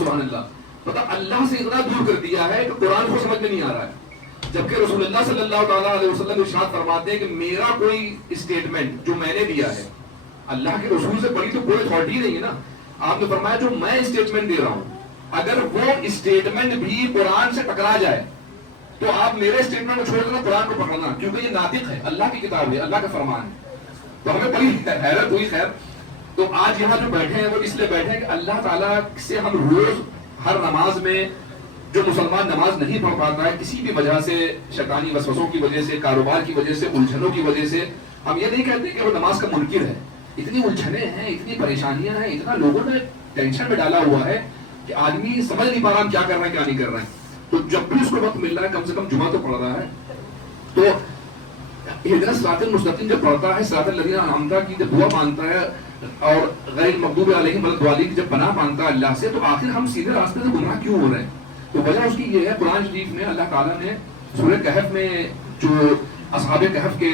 سبحان اللہ. پتہ اللہ سے اتنا دور کر دیا ہے کہ قرآن کو سمجھ میں نہیں آ رہا ہے. جبکہ رسول اللہ صلی اللہ تعالیٰ علیہ وسلم ارشاد فرماتے ہیں کہ میرا کوئی اسٹیٹمنٹ جو میں نے دیا ہے, اللہ کے رسول سے بڑی تو کوئی اتھارٹی نہیں ہے نا. آپ نے فرمایا جو میں اسٹیٹمنٹ دے رہا ہوں, اگر وہ اسٹیٹمنٹ بھی قرآن سے ٹکرا جائے تو آپ میرے اسٹیٹمنٹ کو چھوڑ کر قرآن کو پکڑنا, کیونکہ یہ ناطق ہے, اللہ کی کتاب ہے, اللہ کا فرمان ہے. تو ہمیں بڑی حیرت ہوئی. خیر, تو آج یہاں جو بیٹھے ہیں وہ اس لیے بیٹھے ہیں کہ اللہ تعالیٰ سے ہم روز ہر نماز میں, جو مسلمان نماز نہیں پڑھ پاتا ہے کسی بھی وجہ سے, شیطانی وسوسوں کی وجہ سے, کاروبار کی وجہ سے, الجھنوں کی وجہ سے, ہم یہ نہیں کہتے کہ وہ نماز کا منکر ہے. اتنی الجھنیں ہیں, اتنی پریشانیاں ہیں, اتنا لوگوں نے ٹینشن میں ڈالا ہوا ہے کہ آدمی سمجھ نہیں پا رہا ہم کیا کر رہے ہیں کیا نہیں کر رہے ہیں. تو جب بھی اس کو وقت مل رہا ہے کم سے کم جمعہ تو پڑھ رہا ہے. تو اہدنا الصراط المستقیم جب پڑھتا ہے, صراط الذین انعمت کی جب دعا مانگتا ہے اور غیر المغضوب علیہم ولا الضالین کی جب پناہ مانگتا ہے اللہ سے, تو آخر ہم سیدھے راستے سے گمراہ کیوں ہو رہے ہیں؟ تو وجہ اس کی یہ ہے, قرآن شریف میں اللہ تعالیٰ نے سورہ کہف میں جو اصحاب کہف کے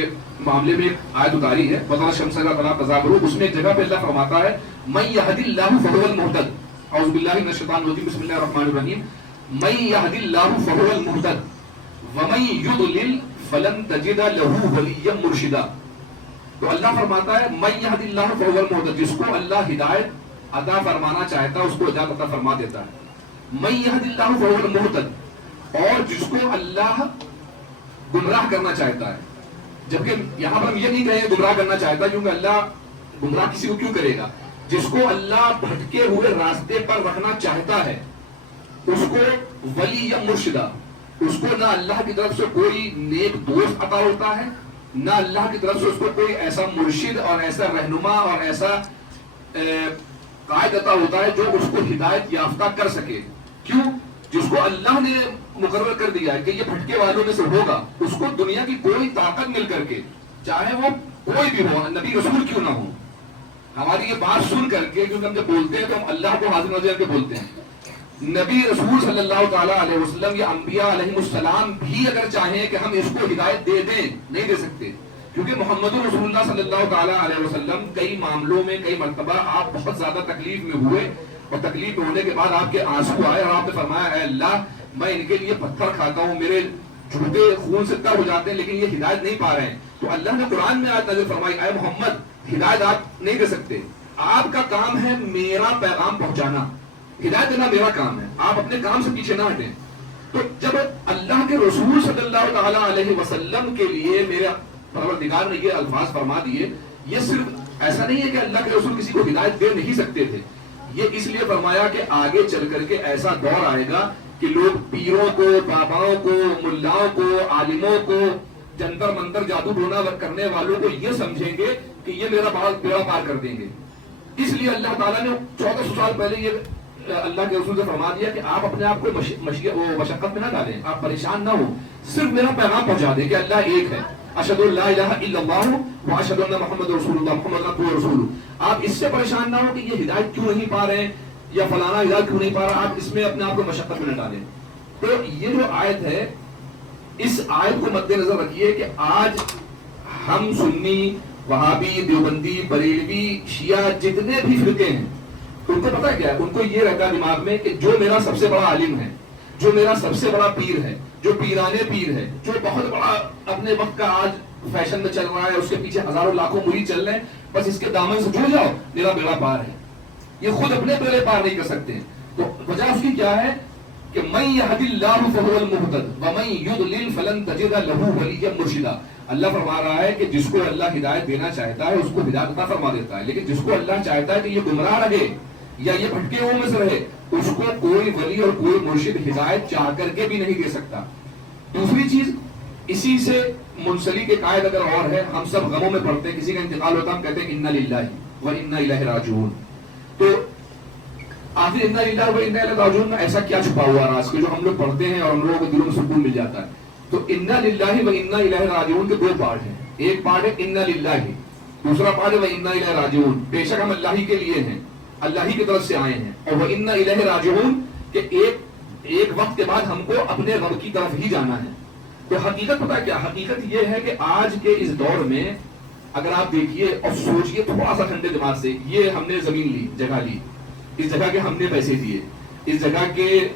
معاملے میں آیت اتاری ہے, وَتَرَى الشَّمْسَ إِذَا طَلَعَتْ تَزَاوَرُ, اس میں ایک جگہ پہ اللہ فرماتا ہے مَن يَهْدِ اللَّهُ فَهُوَ الْمُهْتَدِ. اعوذ باللہ من الشیطان الرجیم, بسم اللہ الرحمن الرحیم. مَن يَهْدِ اللَّهُ فَهُوَ الْمُهْتَدِ وَمَن يُضْلِلْ فَلَن تَجِدَ لَهُ وَلِيًّا مُرْشِدًا. تو اللہ فرماتا ہے مَن يَهْدِ اللَّهُ فَهُوَ الْمُهْتَدِ, جس کو اللہ ہدایت عطا فرمانا چاہتا ہے اس کو ہدایت عطا فرما دیتا ہے. مَن يَهْدِ اللَّهُ فَهُوَ الْمُهْتَدِ, اور جس کو اللہ گمراہ کرنا چاہتا ہے. جبکہ یہاں پر ہم یہ نہیں کہیں گمراہ کرنا چاہتا, کیونکہ اللہ گمراہ کسی کو کیوں کرے گا؟ جس کو اللہ بھٹکے ہوئے راستے پر رکھنا چاہتا ہے اس کو ولی یا مرشدہ, اس کو نہ اللہ کی طرف سے کوئی نیک دوست عطا ہوتا ہے, نہ اللہ کی طرف سے اس کو کوئی ایسا مرشد اور ایسا رہنما اور ایسا قائد عطا ہوتا ہے جو اس کو ہدایت یافتہ کر سکے. کیوں؟ جس کو اللہ نے مقرر کر دیا ہے کہ یہ بھٹکے والوں میں سے ہوگا, اس کو دنیا کی کوئی طاقت مل کر کے, چاہے وہ کوئی بھی ہو, نبی رسول کیوں نہ ہو, ہماری یہ بات سن کر کے, کیونکہ ہم جب بولتے ہیں تو ہم اللہ کو حاضر نظر کے بولتے ہیں, نبی رسول صلی اللہ تعالیٰ علیہ وسلم یا انبیاء علیہ السلام بھی اگر چاہیں کہ ہم اس کو ہدایت دے دیں, نہیں دے سکتے. کیونکہ محمد رسول اللہ صلی اللہ تعالیٰ علیہ وسلم کئی معاملوں میں کئی مرتبہ آپ بہت زیادہ تکلیف میں ہوئے, اور تکلیف میں ہونے کے بعد آپ کے آنسو آئے اور آپ نے فرمایا اے اللہ میں ان کے لیے پتھر کھاتا ہوں, میرے جھوٹے خون سے تر ہو جاتے ہیں لیکن یہ ہدایت نہیں پا رہے ہیں. تو اللہ نے قرآن میں آیت نازل فرمائی اے محمد ہدایت آپ نہیں دے سکتے, آپ کا کام ہے میرا پیغام پہنچانا, ہدایت دینا میرا کام ہے, آپ اپنے کام سے پیچھے نہ ہٹیں. تو جب اللہ کے رسول صلی اللہ تعالیٰ علیہ وسلم کے لیے میرے پروردگار نے یہ الفاظ فرما دیے, یہ صرف ایسا نہیں ہے کہ اللہ کے رسول کسی کو ہدایت دے نہیں سکتے تھے, یہ اس لیے فرمایا کہ آگے چل کر کے ایسا دور آئے گا کہ لوگ پیروں کو, باباؤں کو, ملاؤں کو, عالموں کو, جنتر منتر جادو ٹونا کرنے والوں کو یہ سمجھیں گے کہ یہ میرا بیڑا پار کر دیں گے. اس لیے اللہ تعالیٰ نے 1400 سال پہلے یہ اللہ کے رسول سے فرما دیا کہ آپ اپنے آپ کو مشقت میں نہ ڈالیں, آپ پریشان نہ ہو, صرف میرا پیغام پہنچا دیں کہ اللہ ایک ہے, اشہد ان لا الہ الا اللہ و اشہد ان محمد رسول اللہ, محمد عبدہ ورسولہ. آپ اس سے پریشان نہ ہو کہ یہ ہدایت کیوں نہیں پا رہے ہیں یا فلانا ہدایت کیوں نہیں پا رہا, آپ اس میں اپنے آپ کو مشقت میں نہ ڈالیں. تو یہ جو آیت ہے, اس آیت کو مد نظر رکھیے کہ آج ہم سنی, وہابی, دیوبندی, بریلوی, شیعہ جتنے بھی فرقے ہیں, ان کو پتہ کیا ہے, ان کو یہ رہتا ہے دماغ میں کہ جو میرا سب سے بڑا عالم ہے, جو میرا سب سے بڑا پیر ہے, جو پیرانے پیر ہے, جو بہت بڑا اپنے وقت کا آج فیشن میں چل رہا ہے, اس کے پیچھے ہزاروں لاکھوں مرید چل رہے ہیں, بس اس کے دامن سے جڑ جاؤ میرا بیڑا پار ہے. یہ خود اپنے بیڑے پار نہیں کر سکتے. تو وجہ اس کی کیا ہے کہ من یہد اللہ فہو المہتد ومن یضلل فلن تجد لہ ولیا مرشدا. اللہ فرما رہا ہے کہ جس کو اللہ ہدایت دینا چاہتا ہے اس کو ہدایت عطا فرما دیتا ہے, لیکن جس کو اللہ چاہتا ہے کہ یہ گمراہ رہے یا یہ بھٹکے ہوئے میں سے رہے, اس کو کوئی ولی اور کوئی مرشد ہدایت چاہ کر کے بھی نہیں دے سکتا. دوسری چیز, اسی سے منسلک ایک آیت اگر اور ہے, ہم سب غموں میں پڑھتے ہیں, کسی کا انتقال ہوتا ہے ہم کہتے ہیں انا للہ و انا الیہ راجعون. تو آخر انا للہ و انا الیہ راجعون میں ایسا کیا چھپا ہوا راز کہ جو ہم لوگ پڑھتے ہیں اور ہم لوگوں کو دلوں میں سکون مل جاتا ہے. تو انا للہ و انا الیہ راجعون کے دو پارٹ ہیں, ایک پارٹ ہے انا للہ, دوسرا پارٹ ہے و انا الیہ راجعون. بے شک ہم اللہ ہی کے لیے ہیں, اللہ ہی کی طرف سے آئے ہیں, اور وہ انا الیہ راجعون کہ ایک وقت کے بعد ہم کو اپنے رب کی طرف ہی جانا ہے. تو حقیقت پتہ کیا, حقیقت یہ ہے کہ آج کے اس دور میں اگر آپ دیکھیے اور سوچئے تھوڑا سا ٹھنڈے دماغ سے, یہ ہم نے زمین لی, جگہ لی, اس جگہ کے ہم نے پیسے دیے, اس جگہ کے